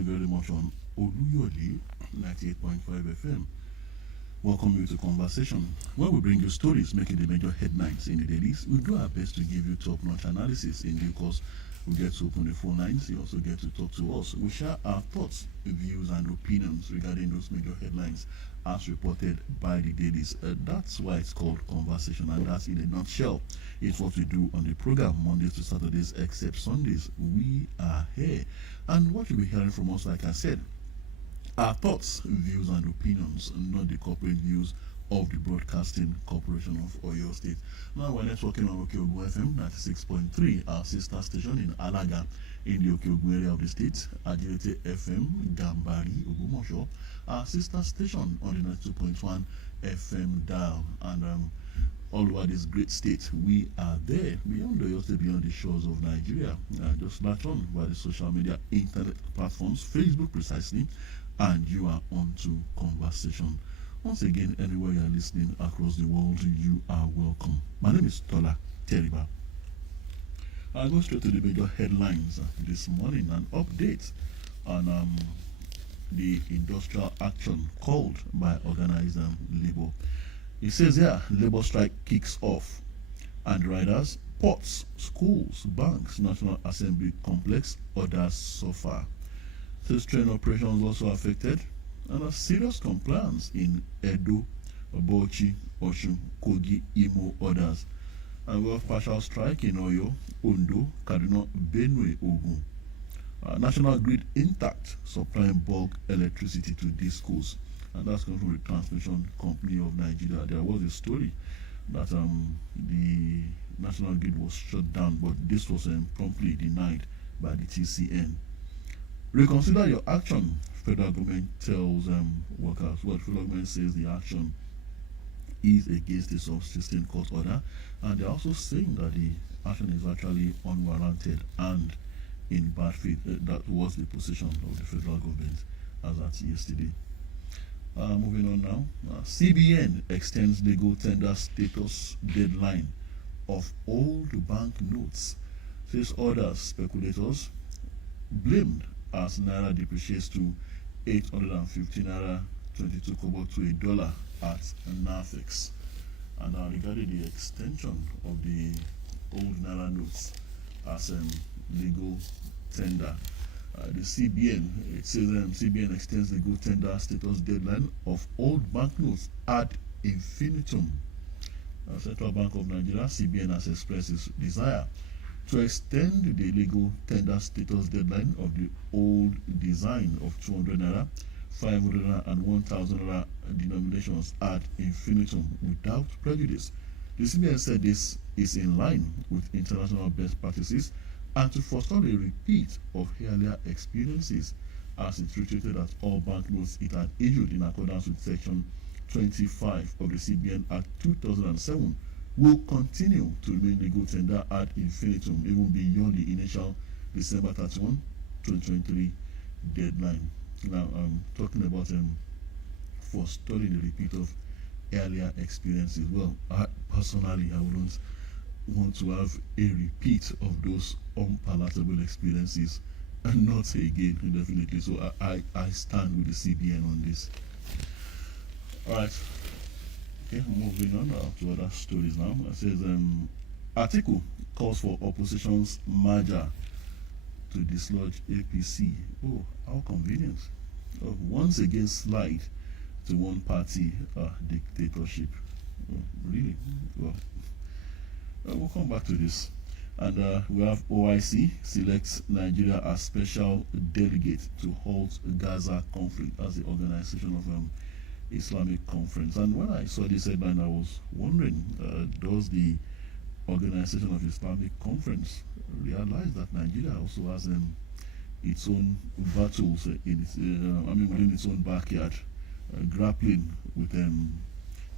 you very much on Oluyole 98.5 FM. Welcome you to Conversation, where we bring you stories making the major headlines in the dailies. We do our best to give you top-notch analysis. In due course, we get to open the phone lines. You also get to talk to us. We share our thoughts, views, and opinions regarding those major headlines as reported by the dailies. That's why it's called Conversation, and that's in a nutshell. It's what we do on the program Mondays to Saturdays, except Sundays. We are here. And what you'll be hearing from us, like I said, our thoughts, views, and opinions, not the corporate views of the Broadcasting Corporation of Oyo State. Now we're networking on oluyolefm 96.3, our sister station in Alaga, in the Okeogun area of the state, Agility FM, Gambari, Ogumosho, our sister station on the 92.1 FM dial, and all over this great state. We are there, beyond Oyo State, beyond the shores of Nigeria. Just latch on by the social media internet platforms, Facebook precisely, and you are on to Conversation. Once again, anywhere you are listening across the world, you are welcome. My name is Tola Teriba. I'll go straight to the major headlines this morning. An update on the industrial action called by organized labor. It says here, labor strike kicks off, and riders, ports, schools, banks, National Assembly complex, others suffer. Says train operations also affected, and a serious compliance in Edo, Bauchi, Osun, Kogi, Imo, others. And we have partial strike in Oyo, Ondo, Kaduna, Benue, Ogun. National grid intact, supplying bulk electricity to these schools. And that's coming from the Transmission Company of Nigeria. There was a story that the national grid was shut down, but this was promptly denied by the TCN. Reconsider your action, federal government tells workers. Well, federal government says the action is against the subsisting court order, and they're also saying that the action is actually unwarranted and in bad faith. That was the position of the federal government as at yesterday. Moving on now, CBN extends legal tender status deadline of old bank notes. Says others speculators blamed as naira depreciates to 850 naira 22 kobo to a dollar at NAFEX. And regarding the extension of the old naira notes as legal tender, the CBN, it says CBN extends legal tender status deadline of old banknotes ad infinitum. Central Bank of Nigeria, CBN, has expressed its desire to extend the legal tender status deadline of the old design of 200 naira, 500 naira, and 1000 naira denominations ad infinitum without prejudice. The CBN said this is in line with international best practices and to forestall a repeat of earlier experiences, as it reiterated that all banknotes it had issued in accordance with Section 25 of the CBN Act 2007 will continue to remain legal tender ad infinitum even beyond the initial December 31, 2023 deadline. Now, I'm talking about forestalling the repeat of earlier experiences. Well, personally, I wouldn't want to have a repeat of those unpalatable experiences, and not again, definitely. So I stand with the CBN on this. All right. Okay, moving on to other stories now. It says article calls for opposition's merger to dislodge APC. Oh, how convenient. Once again slide to one party dictatorship. Oh, really? Well, we'll come back to this. And we have OIC selects Nigeria as special delegate to halt Gaza conflict as the organization of Islamic Conference. And when I saw this headline, I was wondering, does the Organization of Islamic Conference realize that Nigeria also has its own battles in its, within its own backyard, grappling with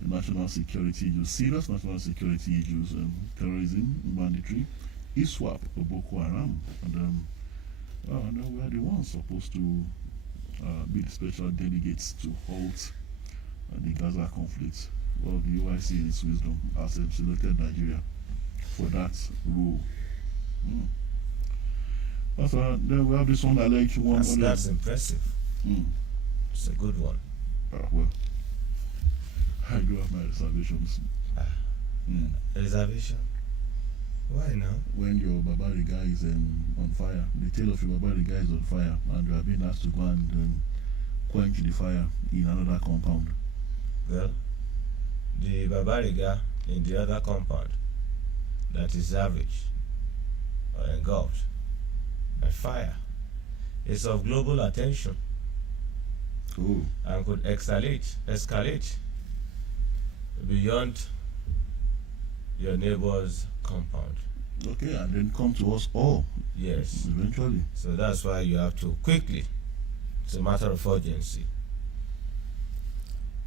national security issues, serious national security issues, terrorism, banditry, ISWAP, Boko Haram, and we are the ones supposed to be the special delegates to halt the Gaza conflict. Well, the OIC in its wisdom has selected Nigeria for that role. That's then we have this one alleged one. That's impressive. Mm. It's a good one. Well, I do have my reservations. Reservation? Why now? When your Babariga is on fire, the tail of your Babariga is on fire, and you are being asked to go and quench the fire in another compound. Well, the Babariga in the other compound that is ravaged or engulfed by fire is of global attention. Oh. And could escalate beyond your neighbor's compound. Okay, and then come to us all. Yes. Eventually. So that's why you have to quickly, it's a matter of urgency,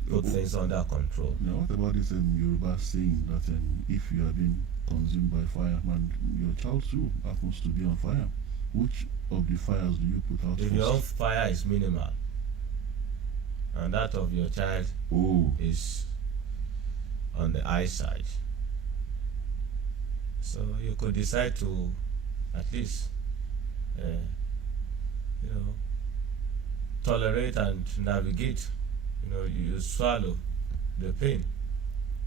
put things under control. Now, what about this Yoruba saying that if you have been consumed by fire and your child too happens to be on fire, which of the fires do you put out if first? your own fire is minimal and that of your child is on the high side, so you could decide to at least tolerate and navigate. You swallow the pain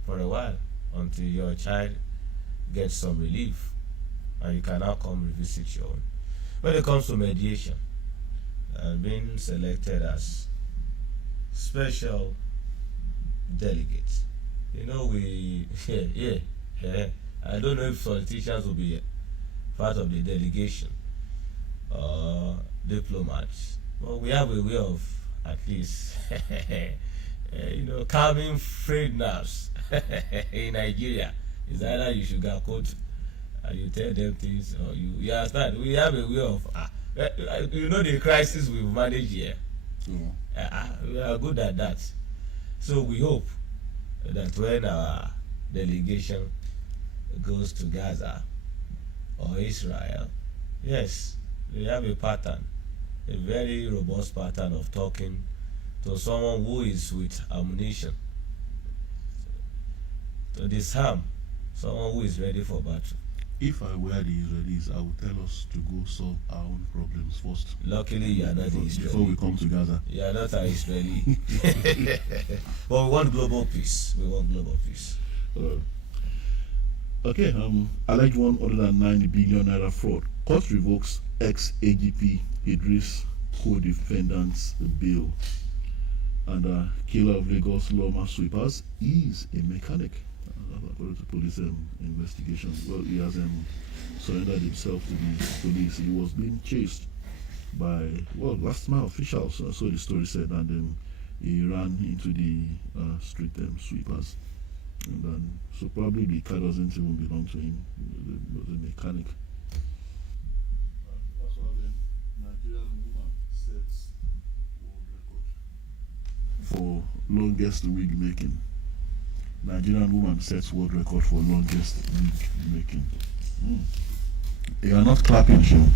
for a while until your child gets some relief and you can now come revisit your own. When it comes to mediation, being selected as special delegates, I don't know if politicians will be part of the delegation or diplomats, but we have a way of at least calming frayed nerves in Nigeria. Is either you sugarcoat and you tell them things, or you understand. We have a way of the crisis we've managed here. We are good at that. So we hope that when our delegation goes to Gaza or Israel, yes, we have a pattern, a very robust pattern of talking to someone who is with ammunition to disarm someone who is ready for battle. If I were the Israelis, I would tell us to go solve our own problems first. Luckily, you are not the Israeli. Before we come to Gaza. You are not an Israeli. But we want global peace. We want global peace. Okay, alleged 109 billion naira fraud. Court revokes ex-AGP Idris co-defendant's bail. And killer of Lagos lawman sweepers is a mechanic. According to police investigation, well, he has surrendered himself to the police. He was being chased by last mile officials, so the story said, and he ran into the street sweepers, and so probably the car doesn't even belong to him. He was a mechanic. Also, Nigerian woman sets world record for longest wig making. Nigerian woman sets world record for longest wig making. You are not clapping, Seun.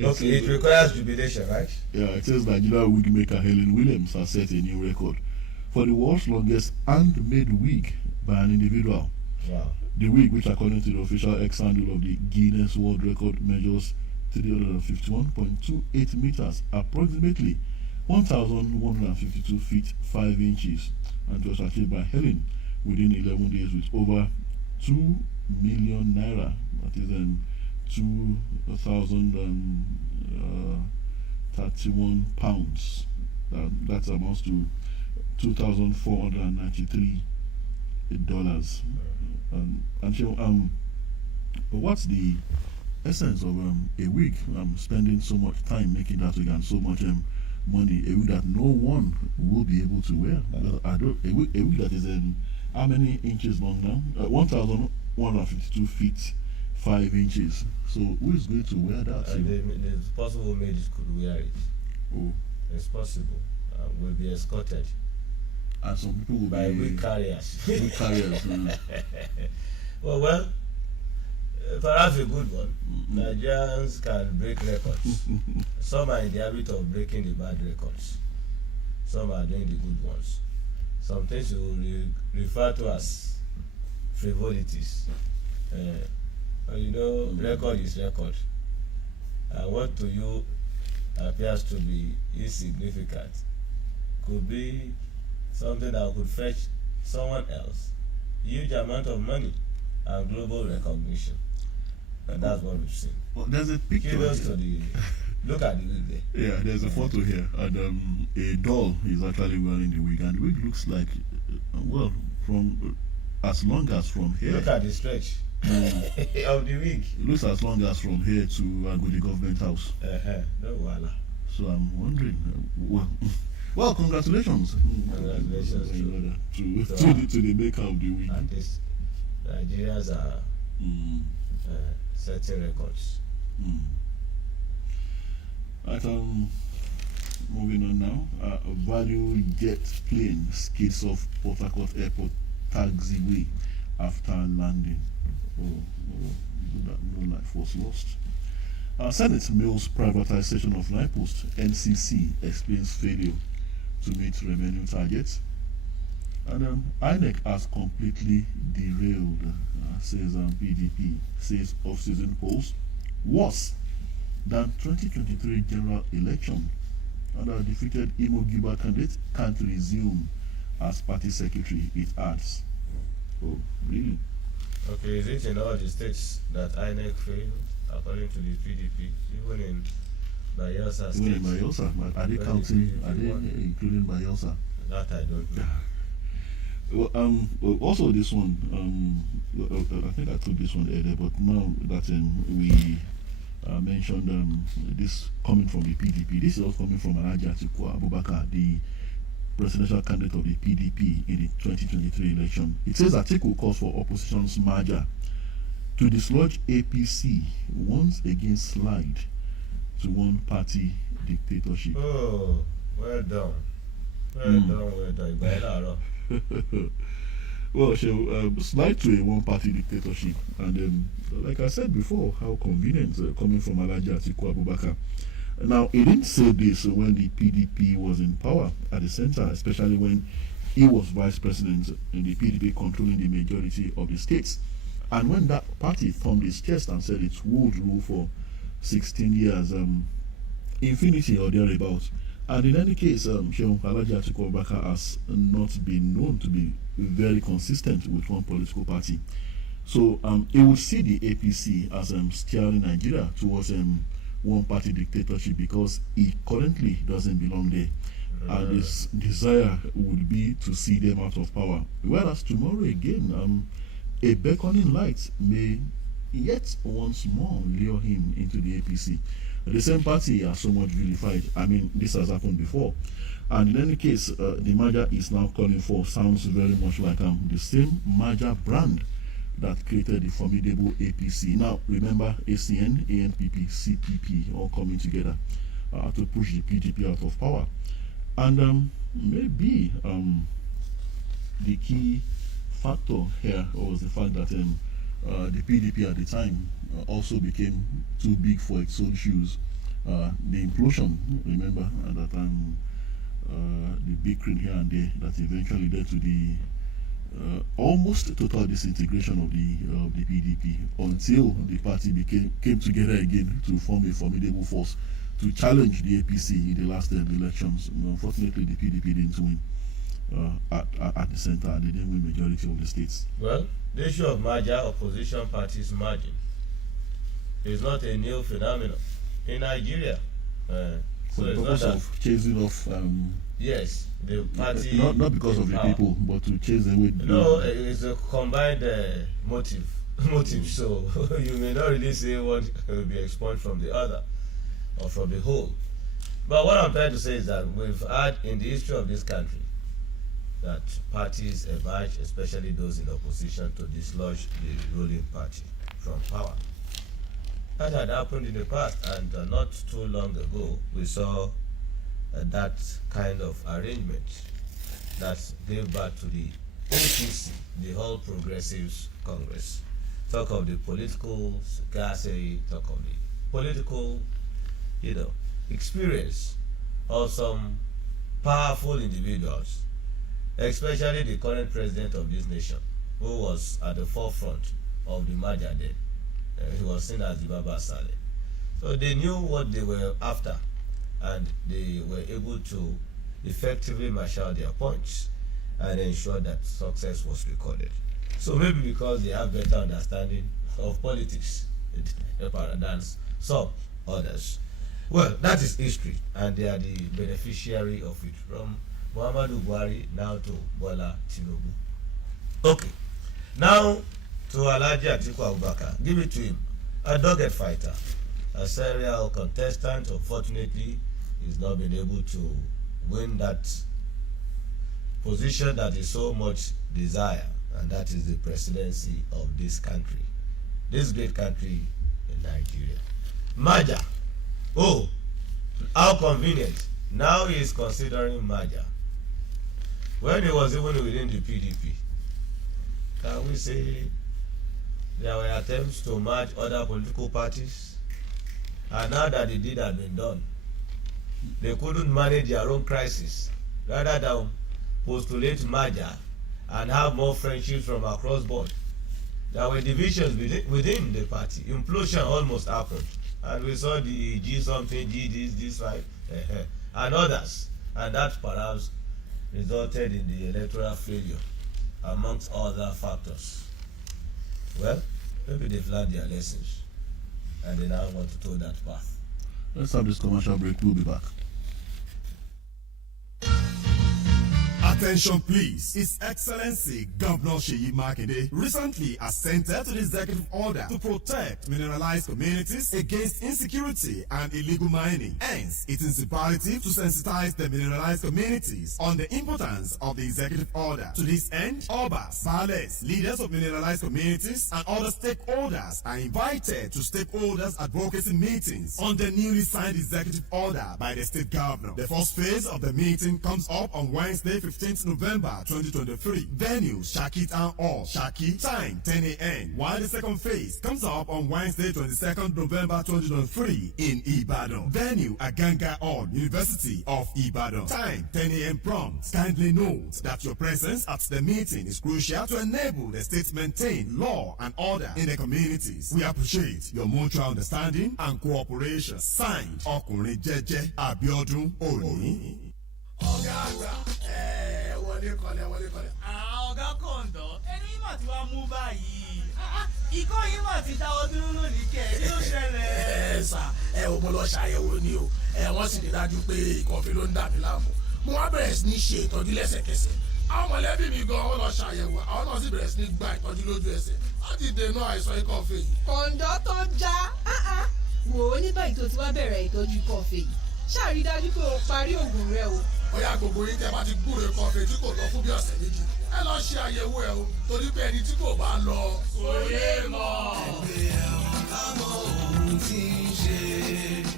Okay, it requires jubilation, right? Yeah, it says Nigerian wig maker Helen Williams has set a new record for the world's longest handmade wig by an individual. Wow. The wig, which according to the official X handle of the Guinness World Record, measures 351.28 meters, approximately 1,152 feet 5 inches, and was achieved by Helen within 11 days with over 2 million naira. That is 2,031 pounds. That amounts to $2,493. And so, but what's the essence of a wig? Spending so much time making that wig and so much money, a wig that no one will be able to wear. A wig that is how many inches long now? 1,152 feet 5 inches. So who is going to wear that? The possible maid could wear it. Oh, it's possible. Will be escorted. And some people will by be wig carriers. Wig carriers. Well, perhaps a good one. Nigerians can break records. Some are in the habit of breaking the bad records. Some are doing the good ones. Some things you will refer to as frivolities. You know, record is record, and what to you appears to be insignificant could be something that could fetch someone else huge amount of money and global recognition. And that's what we've seen. Well, there's a picture. Kudos to the look at the wig there. Yeah, there's a photo here, and a doll is actually wearing the wig, and the wig looks like, well, from as long as from here. Look at the stretch of the wig. It looks as long as from here to Agodi Government House. No wala. So I'm wondering, well, congratulations. Congratulations to the maker of the wig. At least Nigerians are setting records. Right, moving on now. Value jet plane skids off Port Harcourt Airport taxiway after landing. No life was lost. Senate mails privatization of line post. NCC explains failure to meet revenue targets. And INEC has completely derailed, says PDP, says off-season polls worse than 2023 general election. And our defeated Imo Giba candidate can't resume as party secretary, it adds. Oh, really? Okay, is it in all the states that INEC failed, according to the PDP, even in Bayelsa State? Even in Bayelsa, are they counting, are they including Bayelsa? That I don't know. Well, also this one, I think I took this one earlier, but now that we mentioned this coming from the PDP, this is also coming from Alhaji Atiku Abubakar, the presidential candidate of the PDP in the 2023 election. It says Atiku calls for opposition's merger to dislodge APC once again slide to one-party dictatorship. Oh, well done. Well done. Well, she'll slide to a one-party dictatorship, and like I said before, how convenient coming from Alhaji Atiku Abubakar. Now, he didn't say this when the PDP was in power at the center, especially when he was vice president in the PDP controlling the majority of the states. And when that party thumped its chest and said it would rule for 16 years, infinity or thereabouts. And in any case, Alhaji Atiku Abubakar has not been known to be very consistent with one political party. So he would see the APC as steering Nigeria towards one-party dictatorship because he currently doesn't belong there. And his desire would be to see them out of power. Whereas tomorrow again, a beckoning light may yet once more lure him into the APC. The same party are so much vilified. I mean, this has happened before. And in any case, the merger is now calling for sounds very much like the same merger brand that created the formidable APC. Now, remember ACN, ANPP, CPP all coming together to push the PDP out of power. And maybe the key factor here was the fact that the PDP at the time also became too big for its own shoes. The implosion, remember, at that time, the bickering here and there that eventually led to the almost total disintegration of the PDP until the party came together again to form a formidable force to challenge the APC in the last elections. Unfortunately, the PDP didn't win at the center, and they didn't win majority of the states. Well, the issue of merger, opposition parties merging, is not a new phenomenon in Nigeria. For the purpose of chasing off. Yes, the party. Not because of the people, but to chase away. No, it's a combined motive. So you may not really say one will be expunged from the other or from the whole. But what I'm trying to say is that we've had in the history of this country that parties emerge, especially those in opposition, to dislodge the ruling party from power. That had happened in the past, and not too long ago, we saw that kind of arrangement that gave birth to the APC, the All Progressives Congress. Talk of the political scarcity, talk of the political, experience of some powerful individuals, especially the current president of this nation, who was at the forefront of the merger then. He was seen as the Baba Saleh. So they knew what they were after, and they were able to effectively marshal their points and ensure that success was recorded. So maybe because they have better understanding of politics than some others. Well, that is history, and they are the beneficiary of it, from Muhammadu Buhari now to Bola Tinubu. Okay, now to Alhaji Atiku Abubakar. Give it to him. A dogged fighter, a serial contestant. Unfortunately, he's not been able to win that position that is so much desire, and that is the presidency of this country, this great country in Nigeria. Merger. Oh, how convenient. Now he is considering merger. When he was even within the PDP, can we say there were attempts to merge other political parties? And now that the deed had been done, they couldn't manage their own crisis. Rather than postulate merger and have more friendships from across board, there were divisions within the party. Implosion almost happened. And we saw the G something, G this, right, and others. And that perhaps resulted in the electoral failure, amongst other factors. Well, maybe they've learned their lessons, and they now want to toe that path. Let's have this commercial break. We'll be back. Attention please. His Excellency Governor Seyi Makinde recently assented to the executive order to protect mineralized communities against insecurity and illegal mining. Hence, it is imperative to sensitize the mineralized communities on the importance of the executive order. To this end, Obas, Bales, leaders of mineralized communities and other stakeholders are invited to stakeholders advocacy meetings on the newly signed executive order by the state governor. The first phase of the meeting comes up on Wednesday, 15th November 2023. Venue Shaki Town Hall, Shaki. Time 10 a.m. While the second phase comes up on Wednesday, 22nd November 2023 in Ibadan. Venue Aganga Hall, University of Ibadan. Time 10 a.m. prompt. Kindly note that your presence at the meeting is crucial to enable the state maintain law and order in the communities. We appreciate your mutual understanding and cooperation. Signed, Ọkùnrin Jẹ́jẹ́ Abiodun Oni. Ọ̀gá àgbà wọlé kọlẹ̀. Ọ̀gá kọ̀ǹdọ̀ ẹni mà ti wá mú báyìí. Ikọ́ yìí mà ti dáwọ́ dúró lónìí kẹ̀ ní ó ṣẹlẹ̀. Sà ò mo lọ ṣàyẹ̀wò ni o. Wọ́n sì rí dájú pé ìkọ̀fin ló ń dà mí láàmú. Mo wá bẹ̀rẹ̀ sí ní ṣe ìtọ́jú lẹ́sẹ̀kẹsẹ̀. Àwọn mọ̀lẹ́bí mi gan wọ́n lọ ṣàyẹ̀wò. Àwọn náà sì bẹ̀rẹ̀ sí ní gba ìtọ́jú lójú ẹsẹ̀. Wọ́n ti dènà àìsàn ìkọ̀fin yìí. Kọ̀ǹdọ̀ tó já wò ó ní báyìí tó ti wá bẹ̀rẹ̀ ìtọ́jú ìkọ̀fin yìí. Ṣáà rí dájú pé o parí oògùn rẹ o. Ọ̀yá gbogbo yín tẹ́ bá ti gbúròó ìkọ̀fin tí kò lọ fún bí ọ̀sẹ̀ méjì. Ẹ lọ ṣe àyẹ̀wò ẹ̀ o torí pé ẹni tí kò bá lọ Kò lè mọ̀. àmọ́ ohun tí ń ṣe.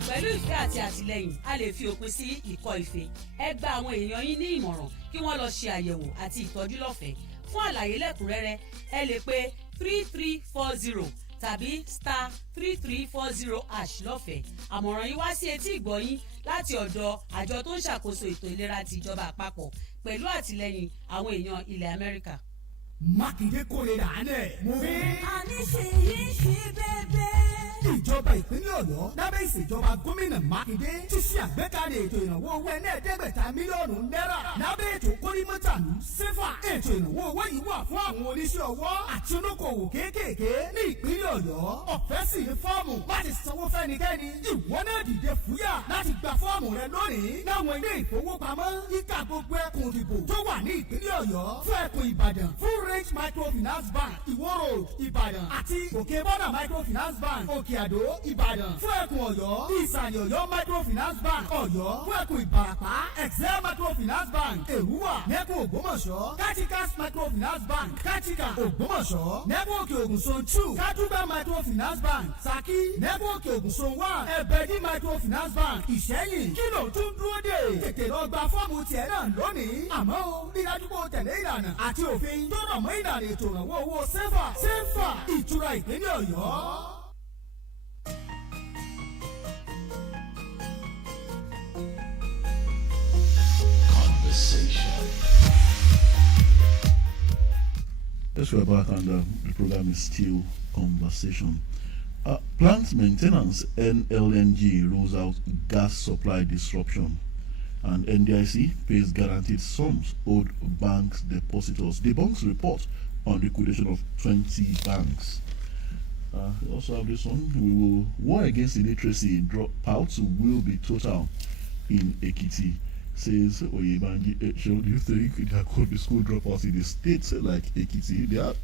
Pẹ̀lú ìfẹ́ àti àtìlẹ́yìn, a lè fi òpin sí ìkọ́ ife. Ẹ gba àwọn èèyàn yín ní ìmọ̀ràn kí wọ́n lọ ṣe àyẹ̀wò àti ìtọ́jú lọ́fẹ̀ẹ́. Fún àlàyé lẹ́kùnrẹ́rẹ́, ẹ lè pe 3340 tàbí *3340# lọ́fẹ̀ẹ́. Àmọ̀ràn yìí wá sí etí ìgbọ́ yín láti ọ̀dọ̀ àjọ tó ń ṣàkóso ètò ìlera ti ìjọba àpapọ̀ pẹ̀lú àtìlẹ́yìn àwọn èèyàn ilẹ̀ Amẹ́ríkà. Mákindé kórè ràánẹ̀. mo rí. àní ṣe yí ṣe bẹ́ẹ̀. ìjọba ìpínlẹ̀ Ọ̀yọ́ lábẹ́ ìṣèjọba gómìnà Mákindé ti ṣe àgbékalẹ̀ ètò ìrànwọ́ owó ẹ̀ẹ́dẹ́gbẹ̀ta mílíọ̀nù náírà lábẹ́ ètò kórìmọ́tàlú SEFA. ètò ìrànwọ́ owó yìí wà fún àwọn oníṣẹ́ ọwọ́ àti olókoòwò kéékèèké ní ìpínlẹ̀ Ọ̀yọ́. ọ̀fẹ́ sì ni fọ́ọ̀mù láti sanwó fẹ́nikẹ́ni. ìwọ náà dìde fúyà láti gba fọ́ọ̀mù rẹ lónìí láwọn ilé ìfowópamọ́ yíká gbogbo ẹkùn ìdìbò tó wà ní ìpínlẹ̀ Ọ̀yọ́. fún ẹkùn Ìbàdàn fún Range Microfinance Bank Ìwó Road Ìbàdàn àti Òkè Bọ́dà Microfinance Bank Òkè Àdó Ìbàdàn. fún ẹkùn Ọ̀yọ́ Ìsàlẹ̀ Ọ̀yọ́ Microfinance Bank Ọ̀yọ́. fún ẹkùn Ìbàràpá Excel Microfinance Bank Èrúwà. nẹ́kùn Ògbómọ̀ṣọ́ Katikas Microfinance Bank Katika Ògbómọ̀ṣọ́. nẹ́kùn Òkè Ògùn Zone 2 Katuba Microfinance Bank Saki. nẹ́kùn Òkè Ògùn Zone 1 Ẹ̀bẹ̀dì Microfinance Bank Ìṣẹ́yìn. kí ló tún dúró dè? tètè lọ gba fọ́ọ̀mù tiẹ̀ náà lónìí. àmọ́ o rí dájú pé o tẹ̀lé ìlànà àti òfin tó rọ̀ mọ́ ìlànà ètò ìrànwọ́ owó SEFA ìtura ìpínlẹ̀ Ọ̀yọ́. Yes, we're back, and the program is still conversation. Plant maintenance NLNG rolls out gas supply disruption, and NDIC pays guaranteed sums owed banks depositors. Debunks report on liquidation of 20 banks. We also have this one. We will war against illiteracy. Dropouts will be total in Ekiti, says Oyebanji. Do you think there could be school dropouts in the states like Ekiti? There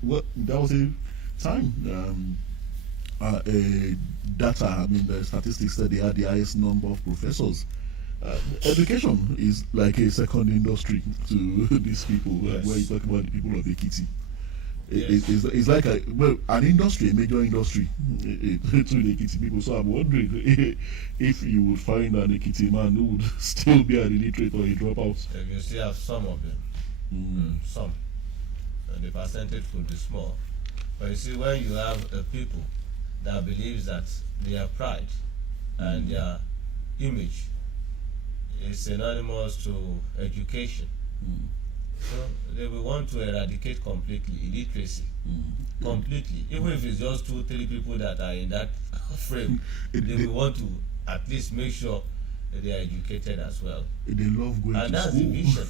was a time. Data, I mean, the statistics said they had the highest number of professors. Education is like a second industry to these people. Yes. Where you talk about the people of Ekiti. Yes. It's like an industry, a major industry to the Ekiti people. So I'm wondering if you would find an Ekiti man who would still be an illiterate or a dropout. You still have some of them. Some. And the percentage could be small. But you see, when you have a people that believes that their pride and their image is synonymous to education, so they will want to eradicate completely illiteracy. Completely. Even if it's just 2-3 people that are in that frame, they will want to at least make sure that they are educated as well. They love going And to that's school. the vision.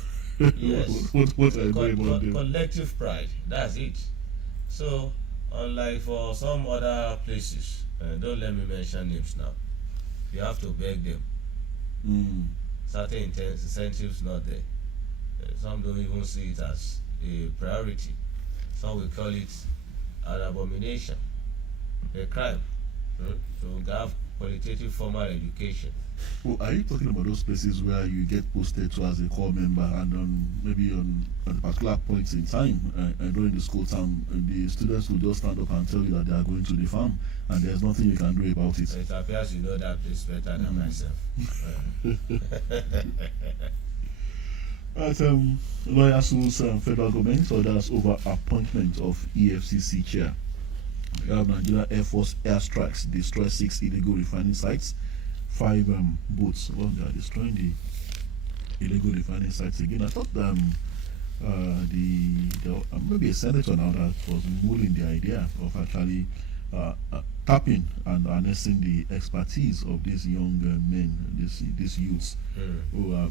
Yes. What I know about them. Collective pride. That's it. So, unlike for some other places, don't let me mention names now. You have to beg them. Certain incentives not there. Some don't even see it as a priority. Some will call it an abomination, a crime, to have qualitative formal education. Well, are you talking about those places where you get posted to as a core member, and maybe at particular points in time during the school term, the students will just stand up and tell you that they are going to the farm, and there's nothing you can do about it? It appears you know that place better than myself. Right, lawyer sues federal government orders over appointment of EFCC chair. We have Nigeria Air Force airstrikes destroy 6 illegal refining sites, 5 boats. Well, they are destroying the illegal refining sites again. I thought maybe a senator now that was mulling the idea of actually tapping and harnessing the expertise of these young men, these youths who are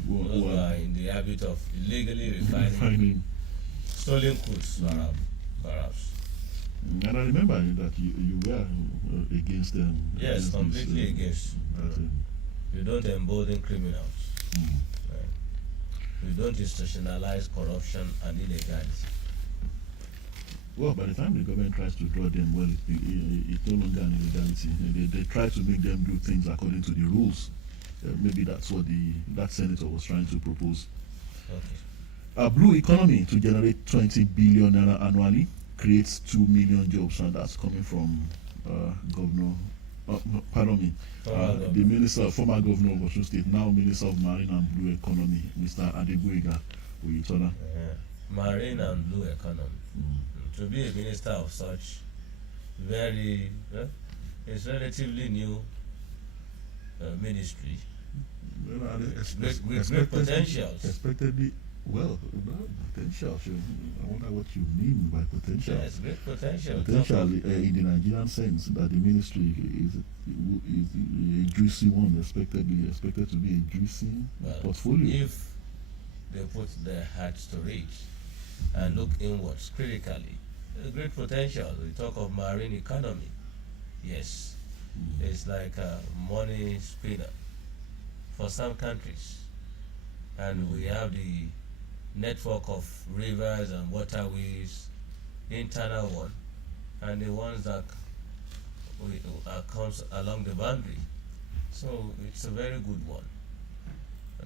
in the habit of illegally refining stolen goods, perhaps. And I remember that you were against them. Yes, completely against. You don't embolden criminals. You don't institutionalize corruption and illegality. Well, by the time the government tries to draw them, well, it's no longer an illegality. They try to make them do things according to the rules. Maybe that's what that senator was trying to propose. Okay. A blue economy to generate 20 billion naira annually creates 2 million jobs, and that's coming from Governor. The minister, former governor of Osun State, now Minister of Marine and Blue Economy, Mr. Adegboyega Oyetola. Marine and blue economy. To be a minister of such it's relatively new ministry with great potentials. Expectedly, well, potential. I wonder what you mean by potential. Yes, great potential. Potential in the Nigerian sense that the ministry is a juicy one, expected to be a juicy portfolio. If they put their hearts to it and look inwards critically, there's great potential. We talk of marine economy. Yes, it's like a money spinner for some countries, and we have the network of rivers and waterways, internal one, and the ones that comes along the boundary. So it's a very good one,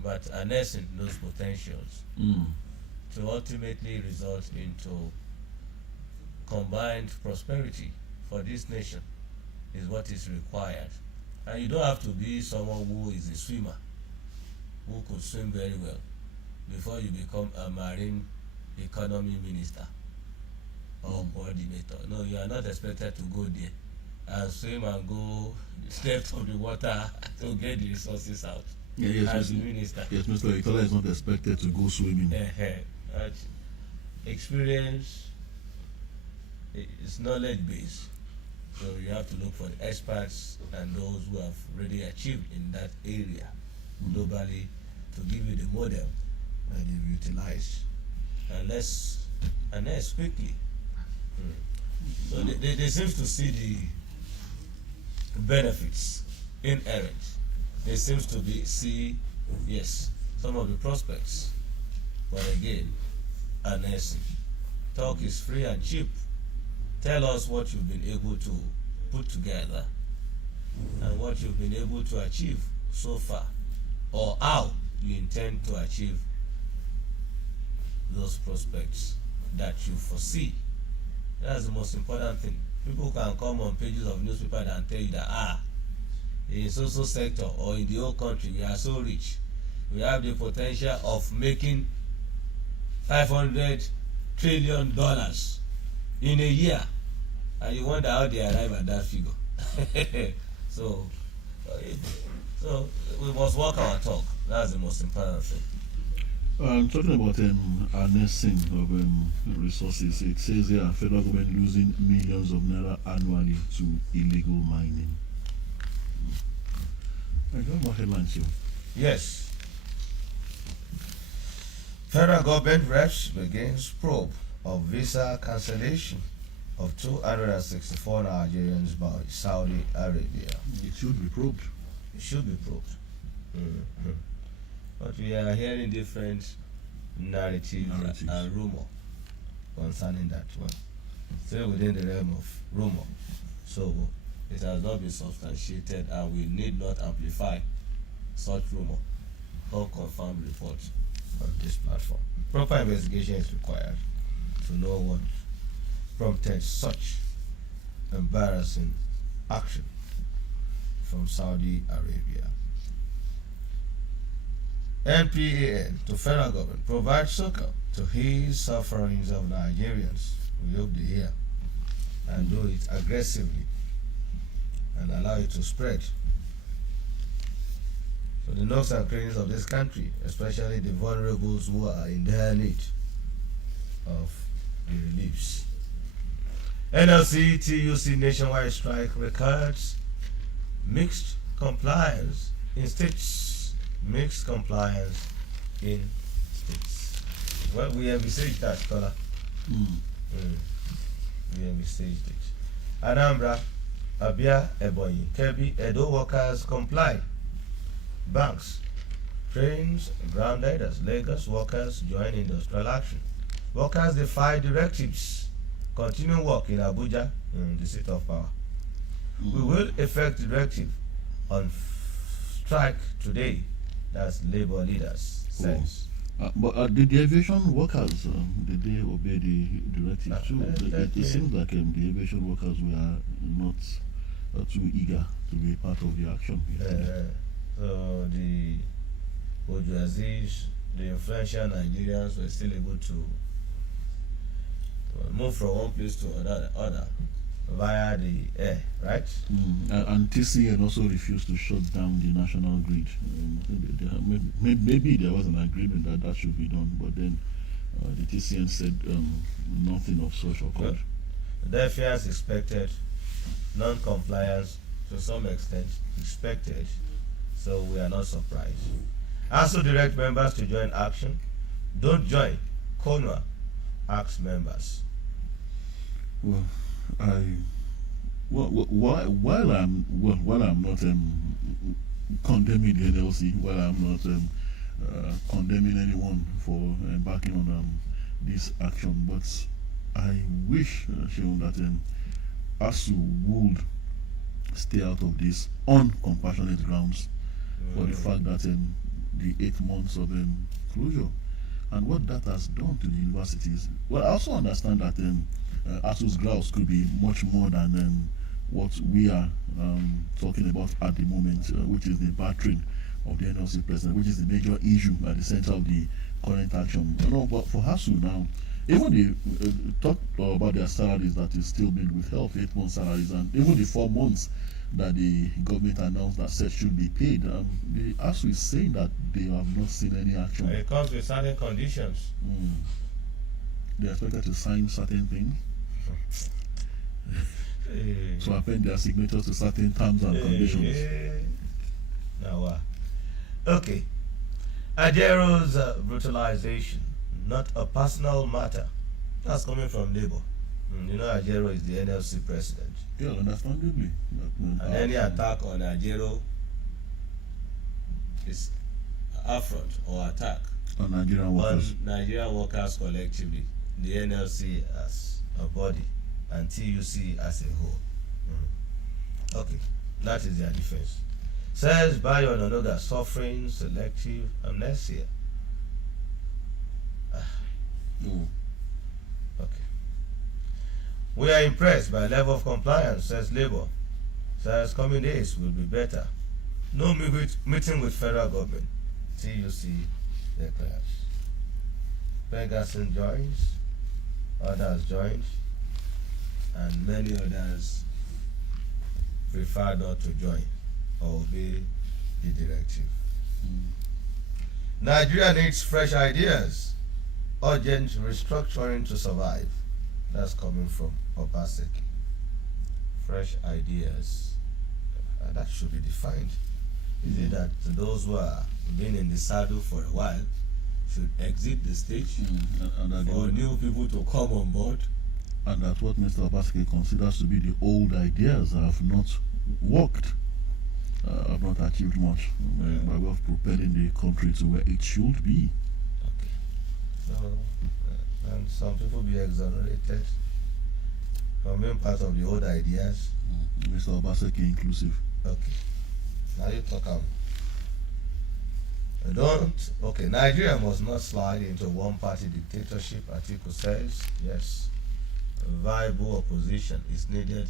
but harnessing those potentials to ultimately result into combined prosperity for this nation is what is required. And you don't have to be someone who is a swimmer, who could swim very well, before you become a marine economy minister or coordinator. No, you are not expected to go there and swim and go depth of the water to get the resources out. As the minister. Yes, Mr. Oyetola is not expected to go swimming. Experience, it's knowledge based. So you have to look for the experts and those who have really achieved in that area globally to give you the model that they've utilized. And less quickly. So they seem to see the benefits inherent. They seem to see, yes, some of the prospects. But again, unnecessary. Talk is free and cheap. Tell us what you've been able to put together and what you've been able to achieve so far, or how you intend to achieve those prospects that you foresee. That's the most important thing. People can come on pages of newspaper and tell you that in social sector or in the whole country we are so rich, we have the potential of making $500 trillion in a year, and you wonder how they arrive at that figure. so we must walk our talk. That's the most important thing. Talking about harnessing of resources, it says here federal government losing millions of naira annually to illegal mining. I got more headlines here. Yes. Federal government reps begins probe of visa cancellation of 264 Nigerians by Saudi Arabia. It should be probed. It should be probed. But we are hearing different narratives. And rumor concerning that one. Still within the realm of rumor. So it has not been substantiated, and we need not amplify such rumor or confirmed reports on this platform. Proper investigation is required to know what prompted such embarrassing action from Saudi Arabia. NPAN to federal government provides succor to ease sufferings of Nigerians. We hope they hear and do it aggressively and allow it to spread. So the nooks and crannies of this country, especially the vulnerables who are in dire need of the reliefs. NLC TUC nationwide strike records mixed compliance in states. Mixed compliance in states. Well, we envisaged that, Tola. We envisaged it. Anambra, Abia, Ebonyi, Kebbi, Edo workers comply. Banks, trains grounded as Lagos workers join industrial action. Workers defy directives. Continue work in Abuja, the seat of power. We will effect directive on strike today. That's labor leaders says. But did the aviation workers, did they obey the directive too? It seems like the aviation workers were not too eager to be part of the action. So the bourgeoisie, the influential Nigerians were still able to move from one place to other via the air, right? And TCN also refused to shut down the national grid. Maybe there was an agreement that should be done, but then the TCN said nothing of such occurred. The fears expected, non-compliance to some extent expected, so we are not surprised. Also direct members to join action. Don't join. Konwa asks members. Well, while I'm not condemning the NLC, while I'm not condemning anyone for embarking on this action, but I wish, Seun, that ASU would stay out of this on compassionate grounds for the fact that the 8 months of closure and what that has done to the universities. Well, I also understand that ASU's grounds could be much more than what we are talking about at the moment, which is the battering of the NLC president, which is the major issue at the center of the current action. But for ASU now, even they talk about their salaries that is still being withheld, 8 months salaries, and even the 4 months that the government announced that said should be paid. The ASU is saying that they have not seen any action. It comes with certain conditions. They are expected to sign certain things. to append their signatures to certain terms and conditions. Now, okay. Ajero's brutalization, not a personal matter. That's coming from Labour. You know, Ajero is the NLC president. Yeah, understandably. And any attack on Ajero is affront or attack on Nigerian workers. On Nigerian workers collectively, the NLC as a body and TUC as a whole. Okay, that is their defense. Says Bayo Ononoga suffering selective amnesia. Okay. We are impressed by level of compliance, says Labour. Says coming days will be better. No meeting with federal government. TUC declares. Ferguson joins, others joined, and many others prefer not to join or obey the directive. Nigeria needs fresh ideas, urgent restructuring to survive. That's coming from Obaseki. Fresh ideas. That should be defined. Is it that those who are been in the saddle for a while should exit the stage and for new people to come on board? And that what Mr. Obaseki considers to be the old ideas have not worked, have not achieved much by way of propelling the country to where it should be. Okay. So, and some people be exonerated from being part of the old ideas. Mr. Obaseki inclusive. Okay. Now you talk okay, Nigeria must not slide into one-party dictatorship, Atiku says. Yes. A viable opposition is needed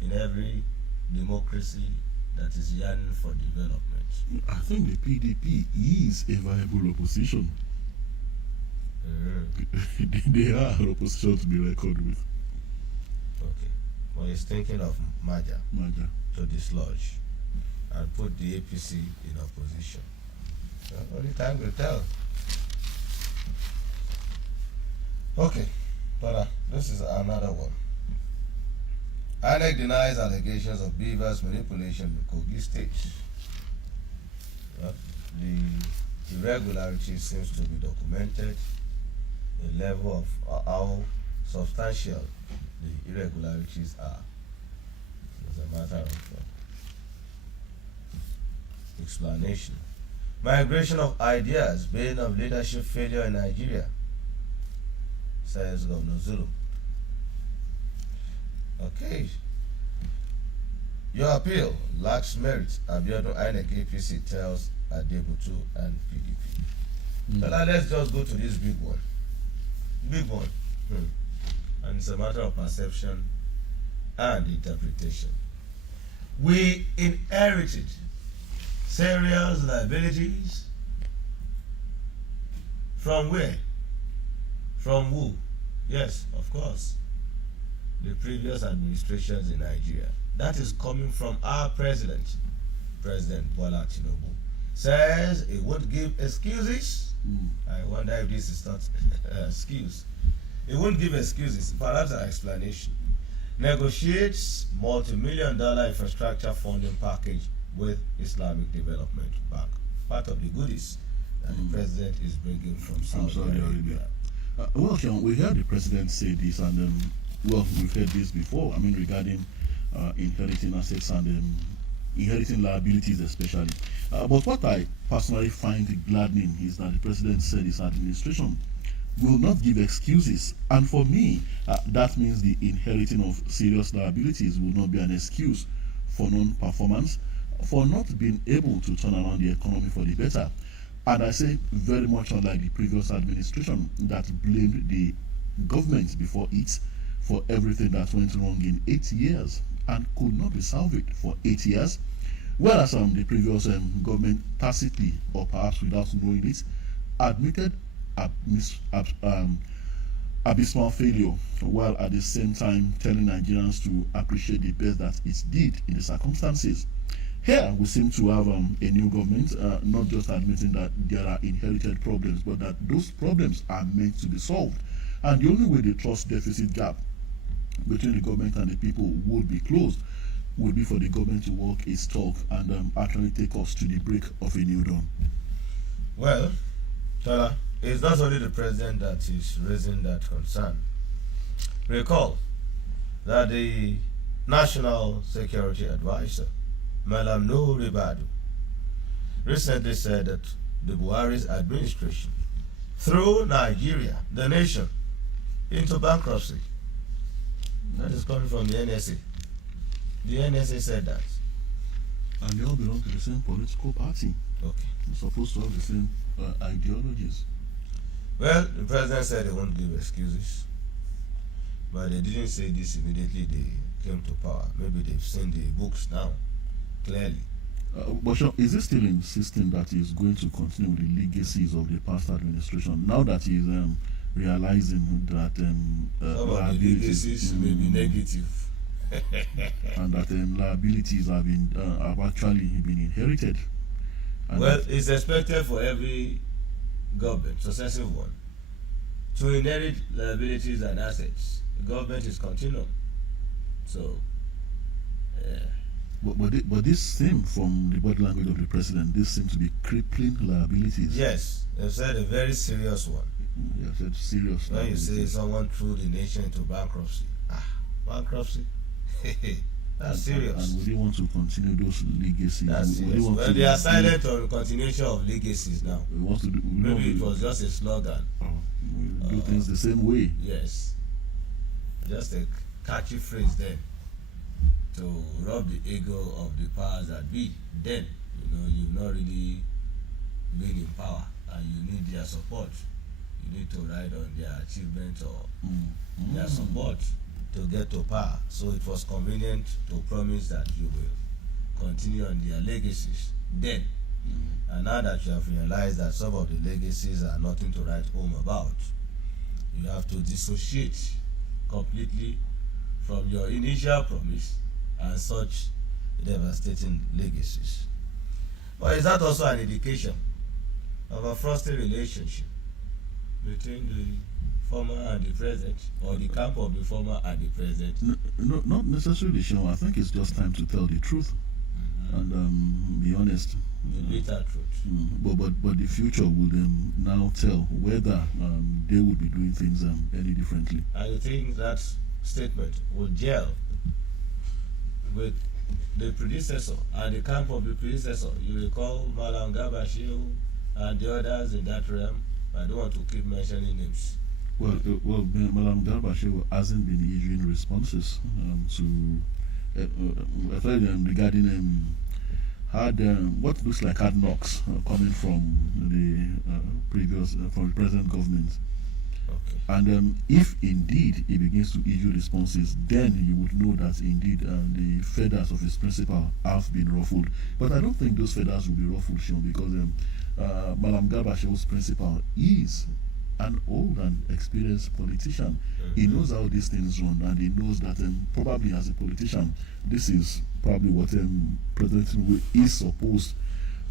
in every democracy that is yearning for development. I think the PDP is a viable opposition. They are an opposition to be reckoned with. Okay. Well, he's thinking of Maja to dislodge and put the APC in opposition. Only time will tell. Okay, but this is another one. INEC denies allegations of Beaver's manipulation in Kogi State. The irregularity seems to be documented. The level of how substantial the irregularities are. As a matter of explanation. Migration of ideas, bane of leadership failure in Nigeria, says Governor Zulum. Okay. Your appeal lacks merit, Abiodun INEC APC tells Adebutu and PDP. So now let's just go to this big one. Big one. And it's a matter of perception and interpretation. We inherited serious liabilities from where? From who? Yes, of course. The previous administrations in Nigeria. That is coming from our president, President Bola Tinubu. Says he won't give excuses. I wonder if this is not excuse. He won't give excuses, perhaps an explanation. Negotiates multi-million-dollar infrastructure funding package with Islamic Development Bank. Part of the goodies that the president is bringing from Saudi Arabia. Well, Sean, we heard the president say this, and well, we've heard this before. I mean, regarding inheriting assets and inheriting liabilities, especially. But what I personally find gladdening is that the president said his administration will not give excuses, and for me, that means the inheriting of serious liabilities will not be an excuse for non-performance, for not being able to turn around the economy for the better. And I say very much unlike the previous administration that blamed the government before it for everything that went wrong in 8 years and could not be salvaged for 8 years, whereas the previous government tacitly, or perhaps without knowing it, admitted abysmal failure, while at the same time telling Nigerians to appreciate the best that it did in the circumstances. Here we seem to have a new government not just admitting that there are inherited problems, but that those problems are meant to be solved. And the only way the trust deficit gap between the government and the people would be closed would be for the government to walk its talk and actually take us to the break of a new dawn. Well, Tola, it's not only the president that is raising that concern. Recall that the National Security Advisor, Malam Nuhu Ribadu, recently said that the Buhari's administration threw Nigeria, the nation, into bankruptcy. That is coming from the NSA. The NSA said that. And they all belong to the same political party. Okay. They're supposed to have the same ideologies. Well, the president said they won't give excuses. But they didn't say this immediately they came to power. Maybe they've seen the books now, clearly. But Sean, is he still insisting that he's going to continue with the legacies of the past administration now that he's realizing that some of the legacies may be negative? and that liabilities have actually been inherited? And well, it's expected for every government, successive one, to inherit liabilities and assets. The government is continuum. So, But this seems, from the body language of the president, this seems to be crippling liabilities. yes, they've said a very serious one. Yeah, said serious. When you say liabilities. someone threw the nation into bankruptcy, bankruptcy? That's serious. And would they want to continue those legacies? That's Would they serious. want Well, to they are do- silent on continuation of legacies now. We want to do, we want Maybe it to was just a slogan. do things the same way. Yes. Just a catchy phrase then to rub the ego of the powers that be. Then, you've not really been in power and you need their support. You need to ride on their achievement or their support to get to power. So it was convenient to promise that you will continue on their legacies then. And now that you have realized that some of the legacies are nothing to write home about, you have to dissociate completely from your initial promise and such devastating legacies. But is that also an indication of a frosty relationship between the former and the present, or the camp of the former and the present? No, not necessarily, Sean. I think it's just time to tell the truth and be honest. The bitter truth. But the future would now tell whether they would be doing things any differently. And you think that statement will gel with the predecessor and the camp of the predecessor? You recall Malam Garba Shehu and the others in that realm. I don't want to keep mentioning names. Well, Madam Garba Shehu hasn't been issuing responses to regarding what looks like hard knocks coming from the previous from the present government. Okay. And if indeed he begins to issue responses, then you would know that indeed the feathers of his principal have been ruffled. But I don't think those feathers will be ruffled, Sean, because Malam Garba Shehu's principal is an old and experienced politician. He knows how these things run, and he knows that probably as a politician, this is probably what President Tinubu is supposed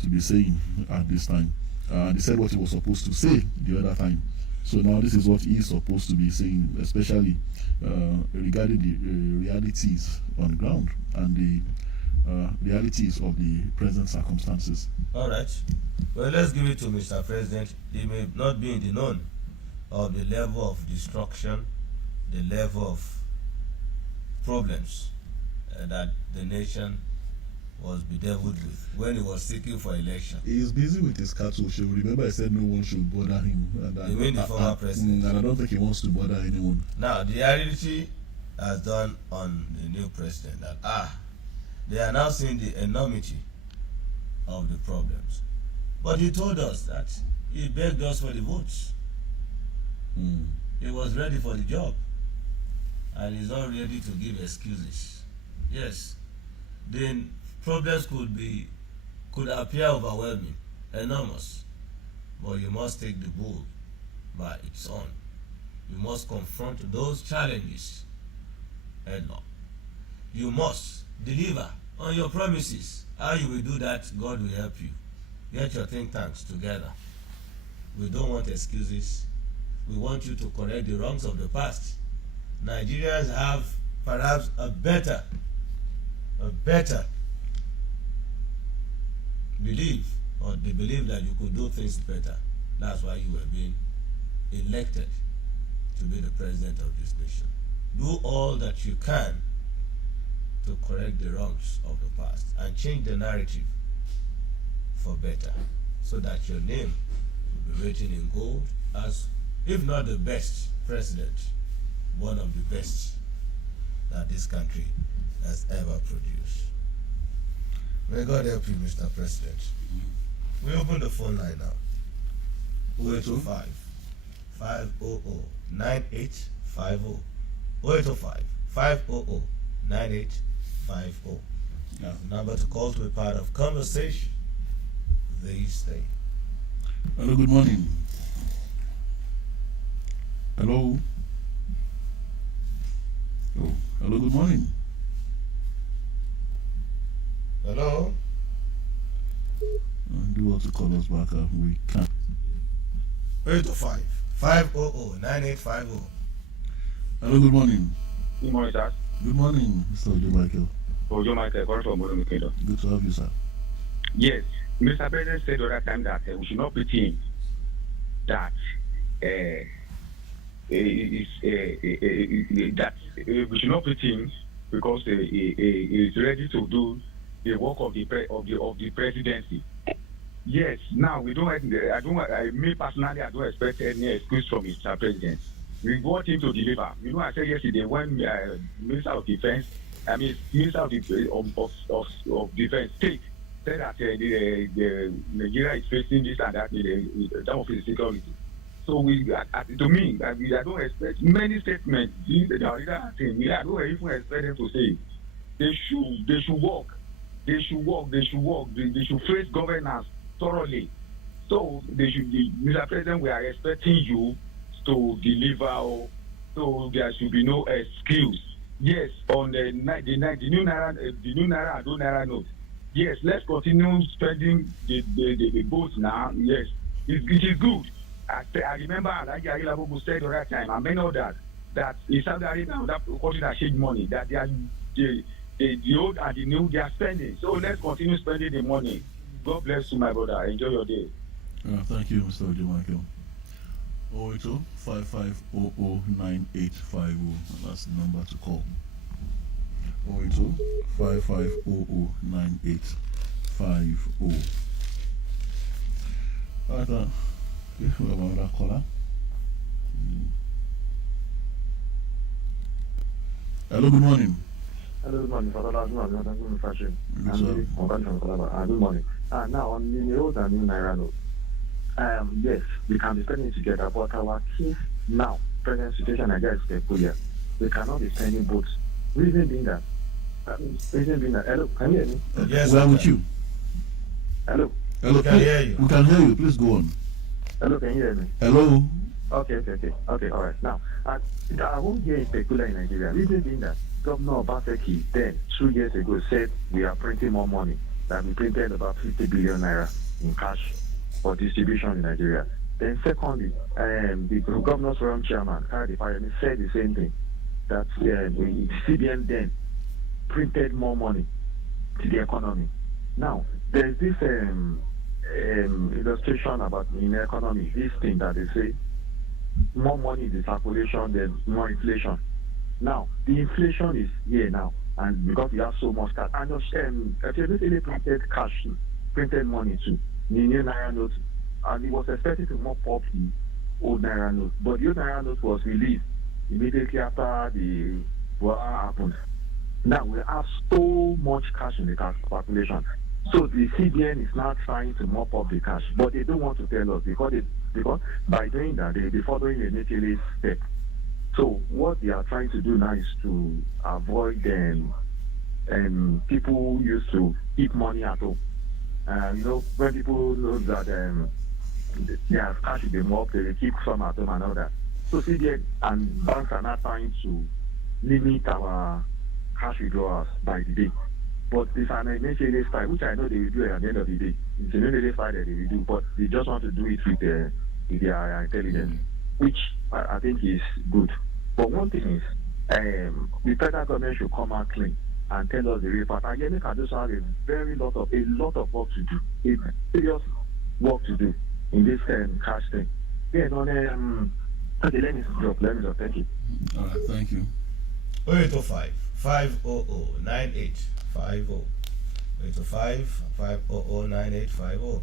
to be saying at this time. And he said what he was supposed to say the other time. So now this is what he is supposed to be saying, especially regarding the realities on the ground and the realities of the present circumstances. All right. Well, let's give it to Mr. President. He may not be in the known of the level of destruction, the level of problems that the nation was bedeviled with when he was seeking for election. He is busy with his cattle show. Remember, I said no one should bother him. You mean the former president? And I don't think he wants to bother anyone. Now, the reality has done on the new president that they are now seeing the enormity of the problems. But he told us that he begged us for the votes. He was ready for the job, and he's not ready to give excuses. Yes, the problems could appear overwhelming, enormous, but you must take the bull by its horn. You must confront those challenges head on. You must deliver on your promises. How you will do that, God will help you. Get your think tanks together. We don't want excuses. We want you to correct the wrongs of the past Nigerians have perhaps a better belief, or they believe that you could do things better. That's why you were being elected to be the president of this nation. Do all that you can to correct the wrongs of the past and change the narrative for better, so that your name will be written in gold as, if not the best president, one of the best that this country has ever produced. May God help you, Mr. President. We open the phone line now. 0805 500 9850. 0805 500 9850. Yeah. Number to call to be part of conversation this day. Hello, good morning. Hello. Oh, hello, good morning. Hello? Do want to call us back? We can't. 0805 500 9850. Hello, good morning. Good morning, sir. Good morning, Mr. Ojo Michael. Ojo Michael, calling from Bodo Kingdom. Good to have you, sir. Yes, Mr. President said the other time that we should not pretend that we should not pretend because he is ready to do the work of the presidency. Yes, now we don't. Me personally, I don't expect any excuse from Mr. President. We want him to deliver. You know, I said yesterday when Minister of Defense, Minister of Defense said that the Nigeria is facing this and that in terms of its security. So to me, I don't expect many statements. I don't even expect them to say they should work. They should face governance thoroughly. So Mr. President, we are expecting you to deliver. So there should be no excuse. Yes, on the new naira and no naira note. Yes, let's continue spending the votes now. Yes, it is good. I remember Alhaji Ayelabogo said the right time, and many others, that in Saudi Arabia, that country that change money, that they are the old and the new, they are spending. So let's continue spending the money. God bless you, my brother. Enjoy your day. Thank you, Mr. Ojo Michael. 080 5500 9850. That's the number to call. 080 5500 9850. Right, okay, we have another caller. Hello, good morning. Hello, good morning. Good morning. Now, on the old and new Naira note, yes, we can be spending together, but our case now, present situation, I guess, is peculiar. We cannot be spending both. Reason being that, hello, can you hear me? Yes, we are with you. Hello. Hello, we can hear you. We can hear you. Please go on. Hello, can you hear me? Hello. Okay, all right. Now, I won't hear in peculiar in Nigeria. Reason being that Governor Obaseki then 2 years ago said we are printing more money. That we printed about 50 billion naira in cash for distribution in Nigeria. Then secondly, the governor's forum chairman, Kari Fayemi, said the same thing, that CBN then printed more money to the economy. Now, there's this illustration about in the economy, this thing that they say, more money in the circulation, then more inflation. Now, the inflation is here now, and because we have so much cash, and basically printed money too, the new Naira note, and it was expected to mop up the old Naira note, but the old Naira note was released immediately after the war happened. Now, we have so much cash in the population, so the CBN is now trying to mop up the cash, but they don't want to tell us because by doing that, they'll be following a military step. So what they are trying to do now is to avoid people used to keep money at home. When people know that they have cash in the mob, they will keep some at home and all that. So CBN and banks are not trying to limit our cash withdrawals by the day. But it's an initiative style, which I know they will do at the end of the day. It's an initiative style that they will do, but they just want to do it with their intelligence, which I think is good. But one thing is, the federal government should come out clean and tell us the real part. And Yemi Cardoso has a lot of work to do, a serious work to do in this cash thing. Yes, okay, let me drop. Thank you. All right, thank you. 0805 500 9850. 0805 500 9850.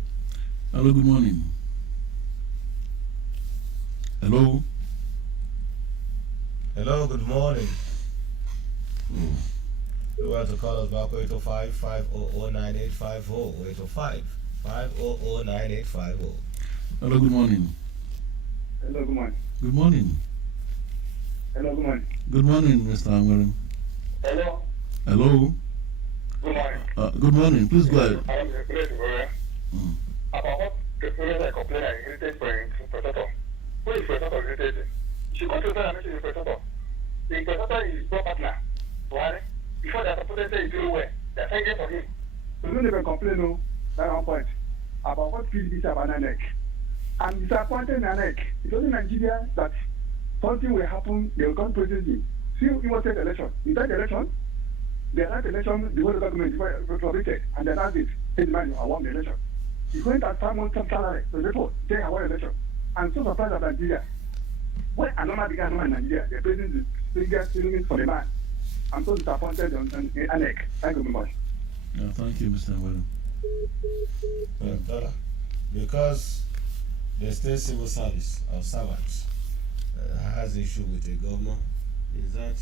Hello, good morning. Hello. Hello, good morning. You want to call us back 0805 500 9850. 0805 500 9850. Hello, good morning. Hello, good morning. Good morning. Hello, good morning. Good morning, Mr. Anwarin. Hello. Hello. Good morning. Good morning. Please go ahead. I am the president. About what the president complained I irritated for Professor. Who is Professor irritated? She got to tell me she's Professor. The Professor is pro partner. Why? Before they are supposed to say he's doing well, they are thanking for him. So don't even complain, no. That's one point. About what PDP is about NANEC. I'm disappointed in NANEC. It's only Nigeria that something will happen, they will come present him. See, he was take election. In that election, the last election, the whole government was prohibited, and then that's it. Hey, man, I won the election. He's going to start one salary, so therefore, take away election. I'm so surprised at Nigeria. When another began in Nigeria, the president is biggest ceiling for the man. I'm so disappointed on ANEC. Thank you very much. Yeah, thank you, Mr. Anwarin. Because the state civil service of servants has issue with the governor, is that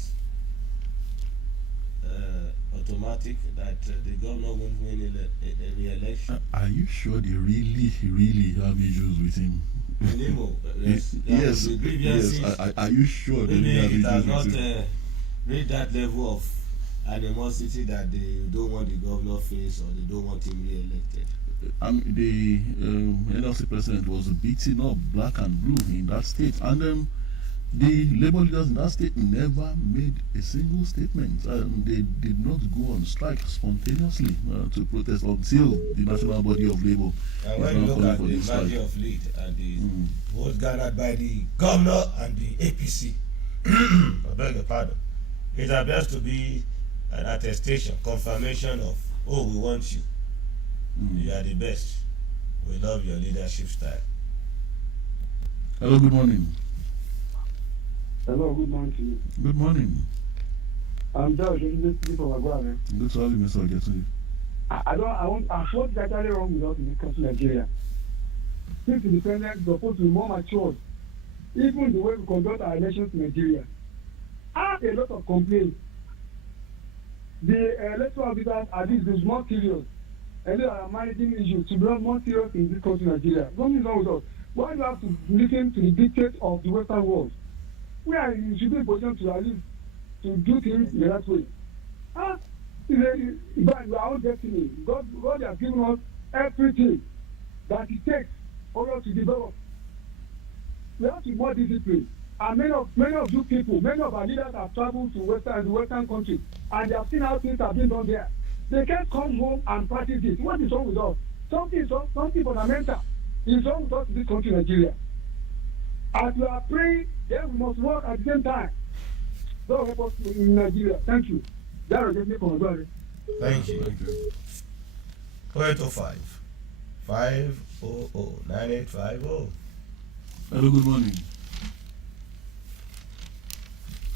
automatic that the governor won't win any election? Are you sure they really have issues with him? Yes. Are you sure they really have issues with him? Reach that level of animosity that they don't want the governor face or they don't want him re-elected. The NLC president was beating up black and blue in that state, and the labor leaders in that state never made a single statement. They did not go on strike spontaneously to protest until the national body of labor. And when you look at the margin of lead and the vote garnered by the governor and the APC, I beg your pardon, it appears to be an attestation, confirmation of, oh, we want you. You are the best. We love your leadership style. Hello, good morning. Hello, good morning to you. Good morning. I'm Josh, from Aguare. Good to have you, Mr. Ogetuni. What is actually wrong with us in this country, Nigeria? Since independence is supposed to be more matured, even the way we conduct our elections in Nigeria. I have a lot of complaints. The electoral officers are these more serious. And they are managing issues to be more serious in this country, Nigeria. Something is wrong with us. Why do you have to listen to the dictates of the Western world? We are in should be in position to at least to do things in the right way. But our own destiny. God has given us everything that it takes for us to develop. We have to be more disciplined. And many of you people, many of our leaders have traveled to the Western countries, and they have seen how things have been done there. They can't come home and practice it. What is wrong with us? Something fundamental is wrong with us in this country, Nigeria. As we are praying, then we must work at the same time. God help us in Nigeria. Thank you. That was me from God. Thank you. 0805 500 9850. Hello, good morning.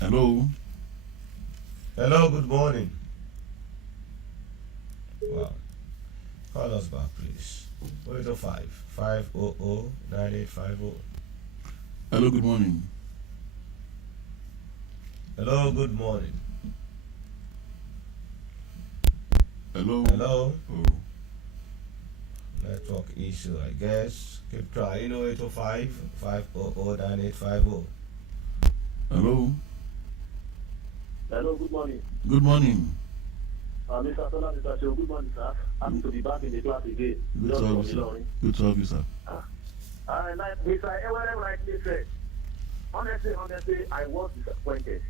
Hello. Hello, good morning. Wow. Call us back, please. 0805 500 9850. Hello, good morning. Hello, good morning. Hello. Hello. Oh. Network issue, I guess. Keep trying. 0805 500 9850. Hello. Hello, good morning. Good morning. Mr. Tola, Mr. Seun, good morning, sir. I'm to be back in the class again. Good to have you, sir. Good to have you, sir. Like Mr. Ewerem rightly said, honestly, I was disappointed.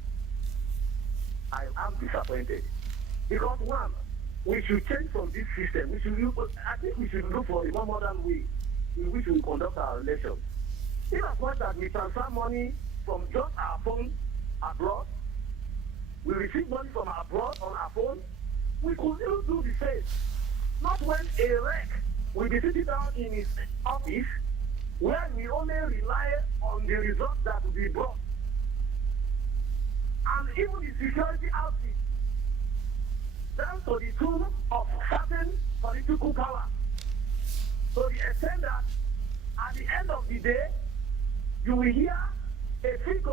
I am disappointed. Because one, we should change from this system. I think we should look for a more modern way in which we conduct our elections. In as much that we transfer money from just our phone abroad, we receive money from abroad on our phone, we could still do the same. Not when a wreck will be sitting down in his office where we only rely on the results that will be brought. And even the security outfit, down to the tune of certain political power. So the extent that at the end of the day, you will hear a figure.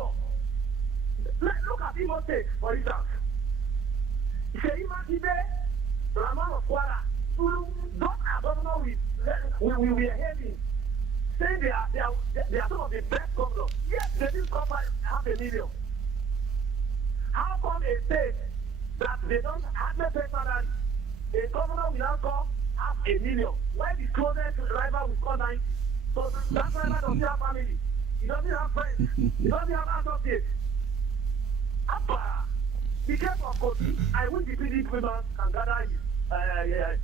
Look at Imo State, for instance. Seyi Makinde, Rahman of Kwara, those are governors we were hearing, saying they are some of the best governors. Yes, they didn't cover $500,000. How come a state that they don't have pay salary, a governor will now call $500,000, where the closest rival will call 90? So that rival doesn't have family, he doesn't have friends, he doesn't have associates. Be careful, of course. I wish the PDP members can gather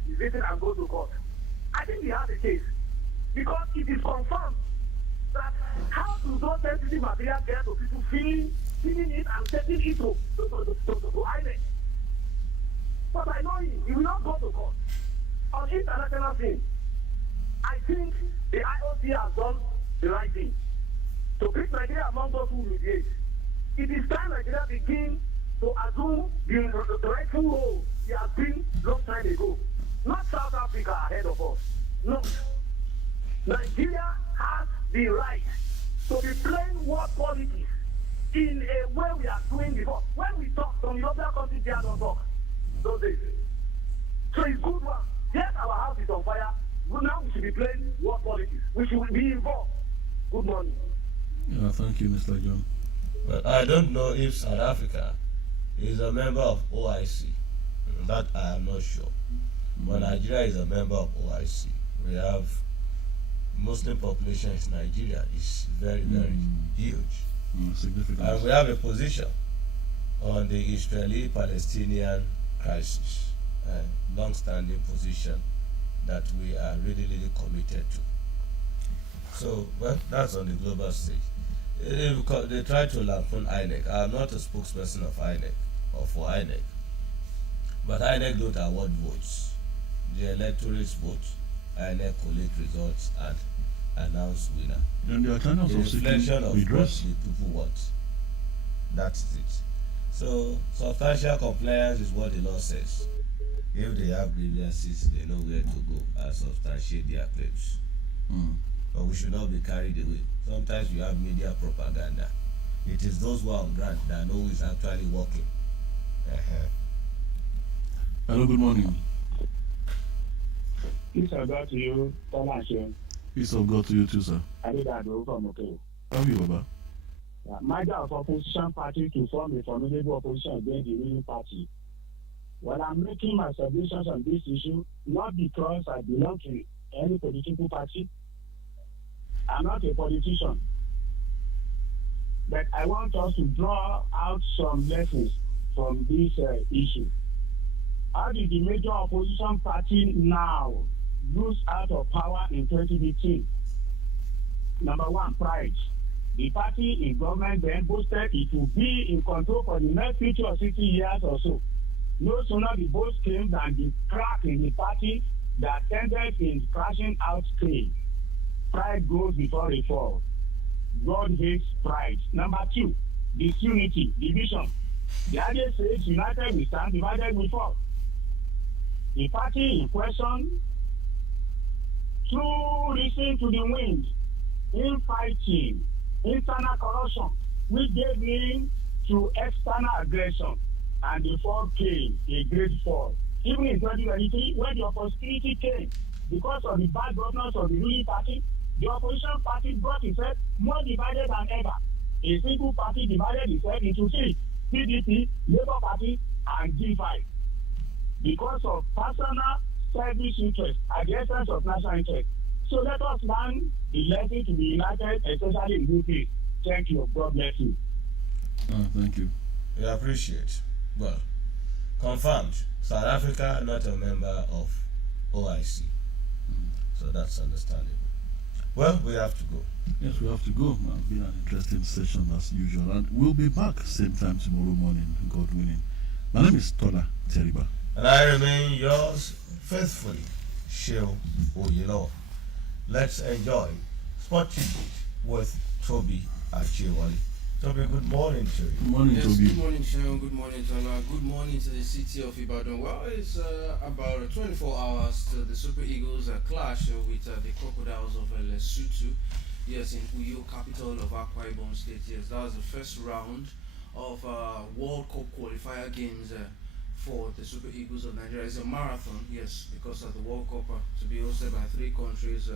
his written and go to court. I think he has a case. Because it is confirmed that how do those sensitive materials get to people feeling it and taking it to INEC? But I know he will not go to court. On international things, I think the IOC has done the right thing. To bring Nigeria among those who mediate. It is time Nigeria begin to assume the rightful role he has been long time ago. Not South Africa ahead of us. No. Nigeria has the right to be playing world politics in a way we are doing before. When we talk, some European countries they don't talk those days. So it's good one. Yes, our house is on fire. Now we should be playing world politics. We should be involved. Good morning. Yeah, thank you, Mr. John. But I don't know if South Africa is a member of OIC. That I am not sure. But Nigeria is a member of OIC. We have Muslim population in Nigeria is very, very huge. Significant. And we have a position on the Israeli-Palestinian crisis, a long-standing position that we are really, really committed to. So, well, that's on the global stage. They try to lampoon INEC. I'm not a spokesperson of INEC or for INEC, but INEC don't award votes. The electorates vote. INEC collect results and announce winner. And there are channels the of reflection of redress. what the people want. That's it. So substantial compliance is what the law says. If they have grievances, they know where to go and substantiate their claims. But we should not be carried away. Sometimes you have media propaganda. It is those who are on ground that know who is actually working. Hello, good morning. Peace of God to you, Tola and Seun. Peace of God to you too, sir. I did that from okay. How are you, Baba? Yeah, merger of opposition party to form a formidable opposition against the ruling party. Well, I'm making my submissions on this issue not because I belong to any political party. I'm not a politician. But I want us to draw out some lessons from this issue. How did the major opposition party now lose out of power in 2015? Number one, pride. The party in government then boasted it will be in control for the next 50 or 60 years or so. No sooner the boast came than the crack in the party that ended in crashing out came. Pride goes before a fall. God hates pride. Number two, disunity, division. The idea says united we stand, divided we fall. The party in question threw reason to the wind, infighting, internal corruption, which gave in to external aggression, and the fall came, a great fall. Even in 2023, when the opportunity came, because of the bad governance of the ruling party, the opposition party brought itself more divided than ever. A single party divided itself into three: PDP, Labour Party, and G5. Because of personal selfish interest at the expense of national interest. So let us learn the lesson to be united, especially in good peace. Thank you. God bless you. Thank you. We appreciate. Well, confirmed. South Africa not a member of OIC. So that's understandable. Well, we have to go. Yes, we have to go. It's been an interesting session as usual, and we'll be back same time tomorrow morning, God willing. My name is Tola Teriba. And I remain yours faithfully, Sheil Oyelo. Let's enjoy Sport Tribute with Toby Achewali. Toby, good morning to you. Good morning, yes, Toby. Good morning, Sean. Good morning, Tola. Good morning to the city of Ibadan. Well, it's about 24 hours to the Super Eagles clash with the Crocodiles of Lesotho. Yes, in Uyo, capital of Akwa Ibom State. Yes, that was the first round of World Cup qualifier games for the Super Eagles of Nigeria. It's a marathon, yes, because of the World Cup to be hosted by 3 countries.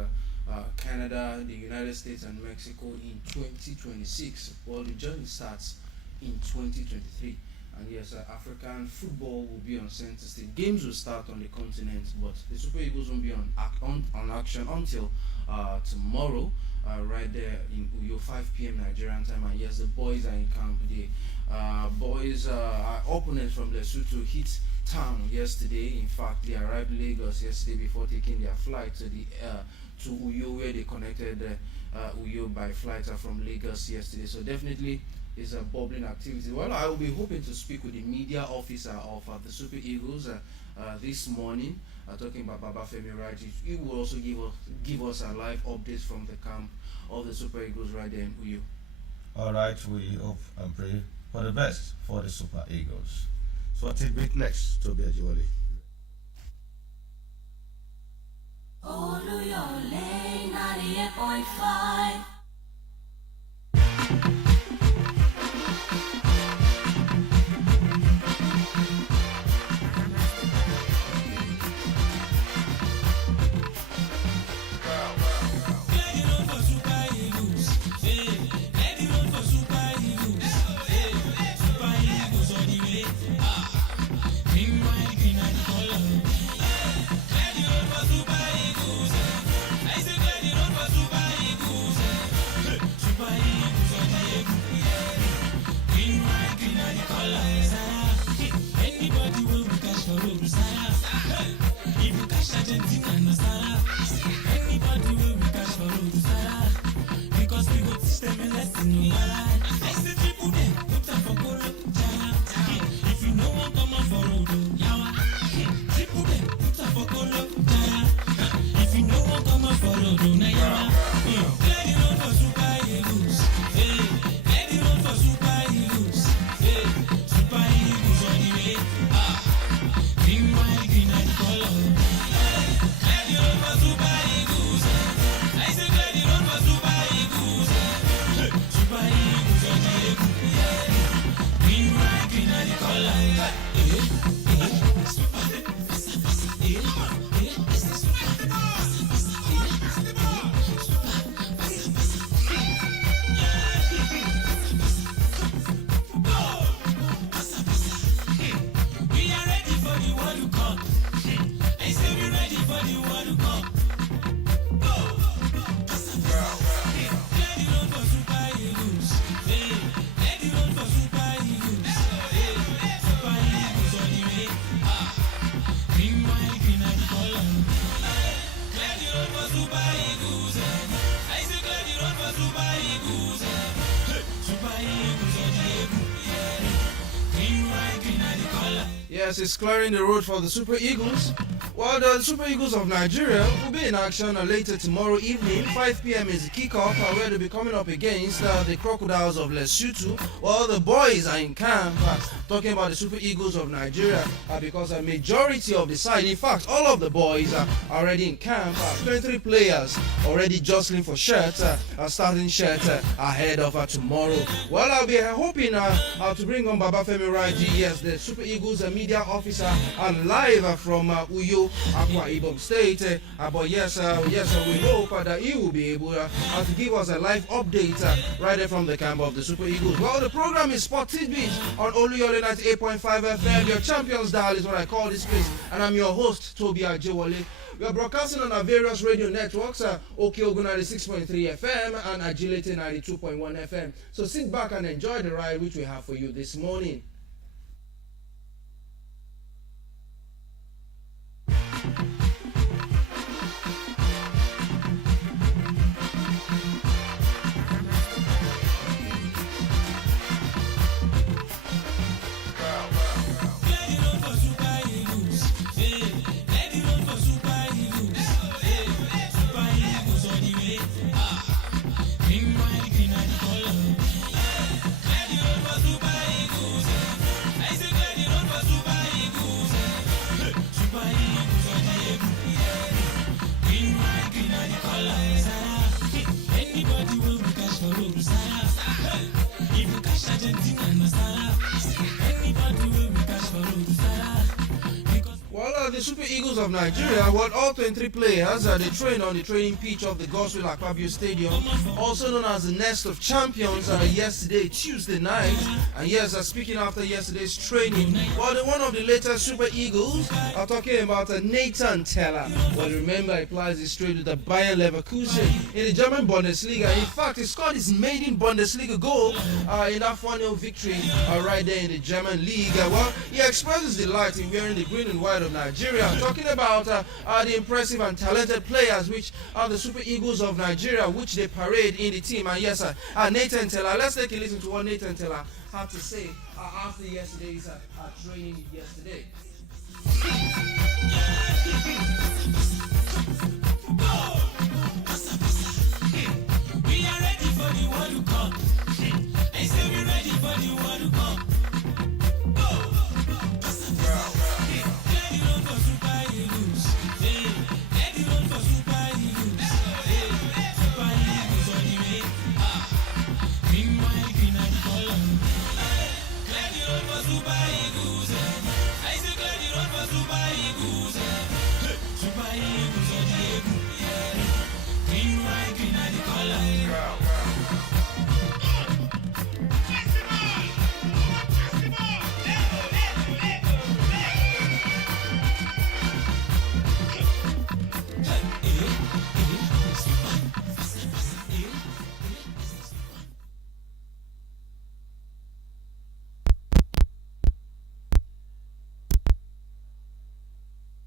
Canada, the United States, and Mexico in 2026. Well, the journey starts in 2023. And yes, African football will be on center stage. Games will start on the continent, but the Super Eagles won't be on action until tomorrow, right there in Uyo, 5 p.m. Nigerian time. And yes, the boys are in camp. The our opponents from Lesotho hit town yesterday. In fact, they arrived Lagos yesterday before taking their flight to the to Uyo, where they connected Uyo by flight from Lagos yesterday. So definitely is a bubbling activity. Well, I will be hoping to speak with the media officer of the Super Eagles this morning, talking about Babafemi Raji. He will also give us a live updates from the camp of the Super Eagles right there in Uyo. All right, we hope and pray for the best for the Super Eagles. So, tidbit next, Toby Achewali. Oluyole 98.5. Yes, it's clearing the road for the Super Eagles. Well, the Super Eagles of Nigeria will be in action later tomorrow evening. 5 p.m. is the kickoff, where they'll be coming up against the Crocodiles of Lesotho. Well, the boys are in camp, talking about the Super Eagles of Nigeria, because a majority of the side, in fact, all of the boys are already in camp. 23 players already jostling for shirts, starting shirts ahead of tomorrow. Well, I'll be hoping to bring on Babafemi Raji, yes, the Super Eagles media officer, live from Uyo, Akwa Ibom State. But yes, we hope that he will be able to give us a live update right there from the camp of the Super Eagles. Well, the program is Sport Tidbit on Oluyole 98.5 FM. Your champions dial is what I call this place, and I'm your host, Toby Achewali. We are broadcasting on our various radio networks, OK Ogun 96.3 FM and Agility 92.1 FM. So sit back and enjoy the ride which we have for you this morning. Super Eagles of Nigeria, what all 23 players they train on the training pitch of the Godswill Akpabio Stadium, also known as the Nest of Champions, yesterday, Tuesday night. And yes, speaking after yesterday's training, one of the latest Super Eagles are talking about Nathan Teller. Well, remember, he plays his trade with the Bayern Leverkusen in the German Bundesliga. In fact, he scored his maiden Bundesliga goal in that 4-0 victory right there in the German league. Well, he expresses delight in wearing the green and white of Nigeria, talking about the impressive and talented players which are the Super Eagles of Nigeria, which they parade in the team. And yes, Nathan Teller, let's take a listen to what Nathan Teller had to say after yesterday's training yesterday.